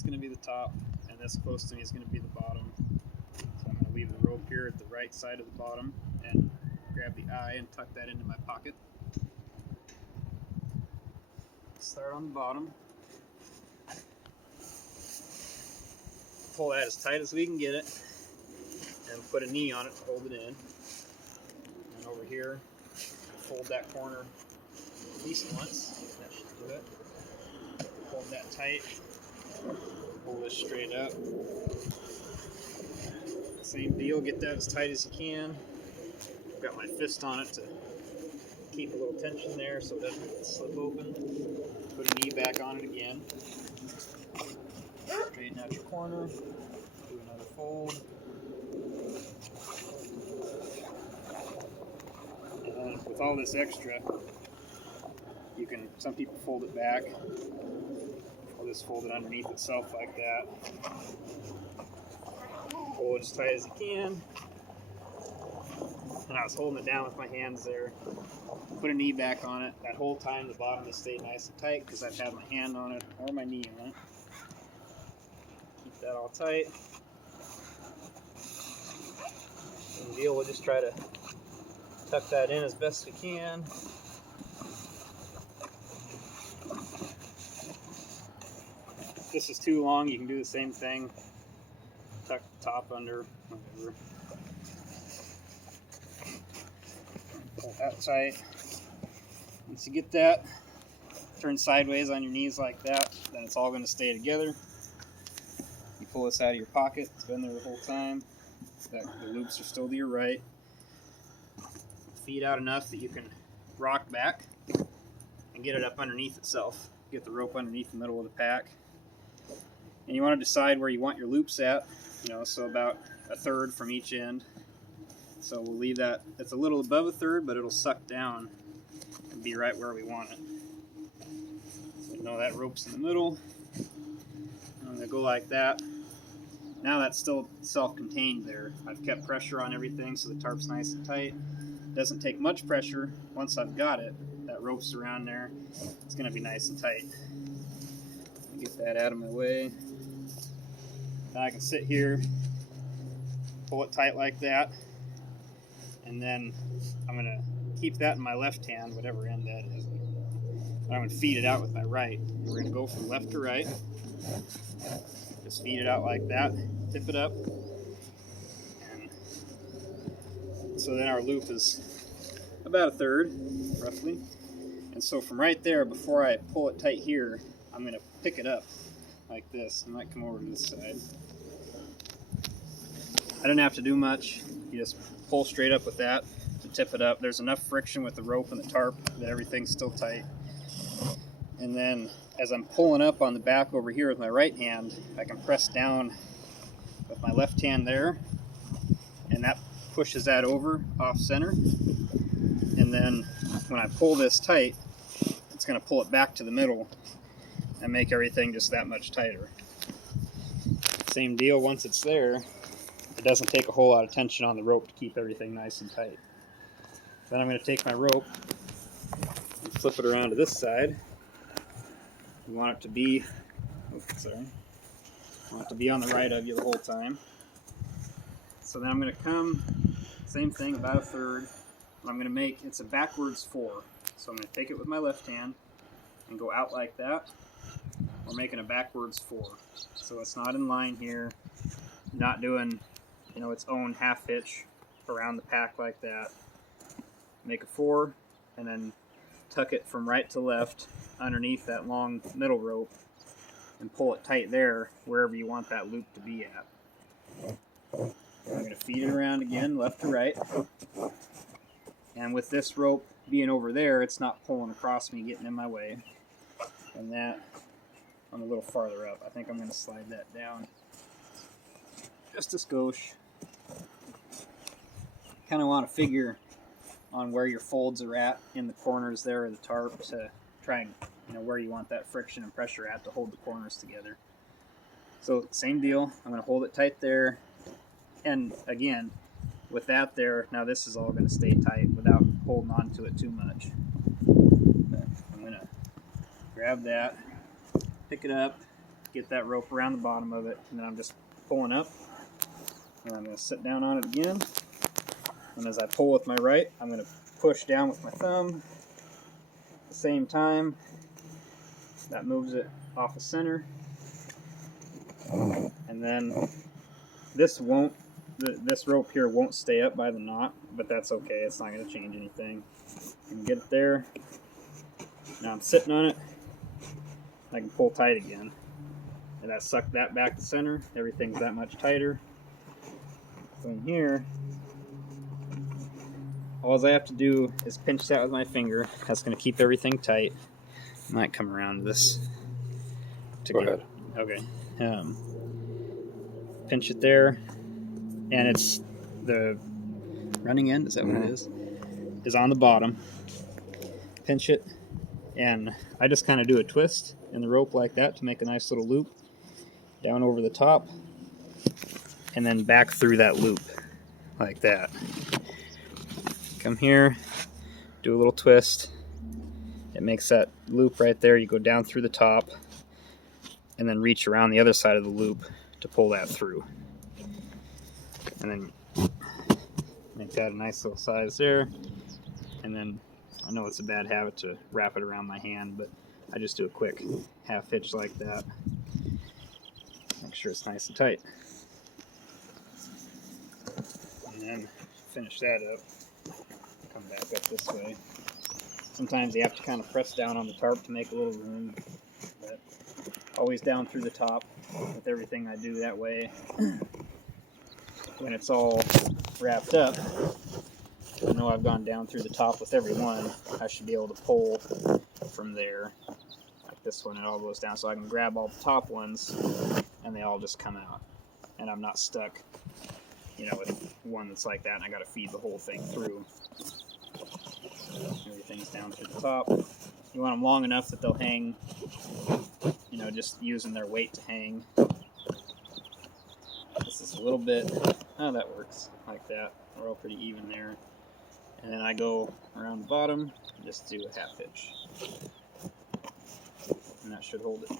that's going to be the top, and this close to me is going to be the bottom. So I'm going to leave the rope here at the right side of the bottom and grab the eye and tuck that into my pocket. Start on the bottom. Pull that as tight as we can get it, and put a knee on it to hold it in. And over here, fold that corner at least once. That should do it. Hold that tight. Pull this straight up. Same deal, get that as tight as you can. I've got my fist on it to keep a little tension there so it doesn't slip open. Put a knee back on it again. Straighten out your corner. Do another fold. And with all this extra, some people fold it back. I'll just fold it underneath itself like that. Pull it as tight as you can. And I was holding it down with my hands there. Put a knee back on it. That whole time the bottom has stayed nice and tight because I've had my hand on it or my knee on it. Keep that all tight. Same deal, we'll just try to tuck that in as best we can. If this is too long, you can do the same thing. Tuck the top under, whatever. Pull that tight. Once you get that, turn sideways on your knees like that, then it's all going to stay together. You pull this out of your pocket, it's been there the whole time. The loops are still to your right. Feet out enough that you can rock back and get it up underneath itself. Get the rope underneath the middle of the pack. And you want to decide where you want your loops at, so about a third from each end. So we'll leave that, it's a little above a third, but it'll suck down and be right where we want it. So that rope's in the middle. I'm going to go like that. Now that's still self-contained there. I've kept pressure on everything so the tarp's nice and tight. It doesn't take much pressure. Once I've got it, that rope's around there, it's going to be nice and tight. Get that out of my way. Now I can sit here, pull it tight like that, and then I'm going to keep that in my left hand, whatever end that is. And I'm going to feed it out with my right. We're going to go from left to right. Just feed it out like that, tip it up. And so then our loop is about a third, roughly. And so from right there, before I pull it tight here, I'm going to pick it up like this. I might come over to this side. I don't have to do much. You just pull straight up with that to tip it up. There's enough friction with the rope and the tarp that everything's still tight. And then as I'm pulling up on the back over here with my right hand, I can press down with my left hand there, and that pushes that over off center. And then when I pull this tight, it's going to pull it back to the middle and make everything just that much tighter. Same deal once it's there. It doesn't take a whole lot of tension on the rope to keep everything nice and tight. Then I'm going to take my rope and flip it around to this side. You want it to be, on the right of you the whole time. So then I'm going to come, same thing, about a third. I'm going to make, it's a backwards 4. So I'm going to take it with my left hand and go out like that. We're making a backwards 4. So it's not in line here, not doing, its own half hitch around the pack like that. Make a 4 and then tuck it from right to left underneath that long middle rope and pull it tight there wherever you want that loop to be at. I'm going to feed it around again, left to right. And with this rope being over there, it's not pulling across me, getting in my way. And that, I'm a little farther up. I think I'm going to slide that down just a skosh. Kind of want to figure on where your folds are at in the corners there of the tarp to try and, where you want that friction and pressure at to hold the corners together. So same deal, I'm going to hold it tight there. And again, with that there, now this is all going to stay tight without holding on to it too much. But I'm going to grab that, pick it up, get that rope around the bottom of it, and then I'm just pulling up, and I'm going to sit down on it again, and as I pull with my right, I'm going to push down with my thumb at the same time. That moves it off the center, and then this rope here won't stay up by the knot, but that's okay, it's not going to change anything. You can get it there. Now I'm sitting on it, I can pull tight again, and that sucked that back to center. Everything's that much tighter. So in here, all I have to do is pinch that with my finger. That's going to keep everything tight. Might come around this to Go get ahead. Okay. Pinch it there, and it's the running end, is that what it is on the bottom. Pinch it, and I just kind of do a twist in the rope like that to make a nice little loop down over the top, and then back through that loop like that. Come here, do a little twist. It makes that loop right there. You go down through the top, and then reach around the other side of the loop to pull that through. And then make that a nice little size there. And then I know it's a bad habit to wrap it around my hand, but I just do a quick half hitch like that. Make sure it's nice and tight. And then finish that up. Come back up this way. Sometimes you have to kind of press down on the tarp to make a little room, but always down through the top with everything I do that way. When it's all wrapped up, I know I've gone down through the top with every one. I should be able to pull from there. Like this one, it all goes down, so I can grab all the top ones and they all just come out. And I'm not stuck, with one that's like that and I got to feed the whole thing through. Everything's down through the top. You want them long enough that they'll hang, just using their weight to hang. This is a little bit, that works, like that. We're all pretty even there. And then I go around the bottom and just do a half hitch. And that should hold it.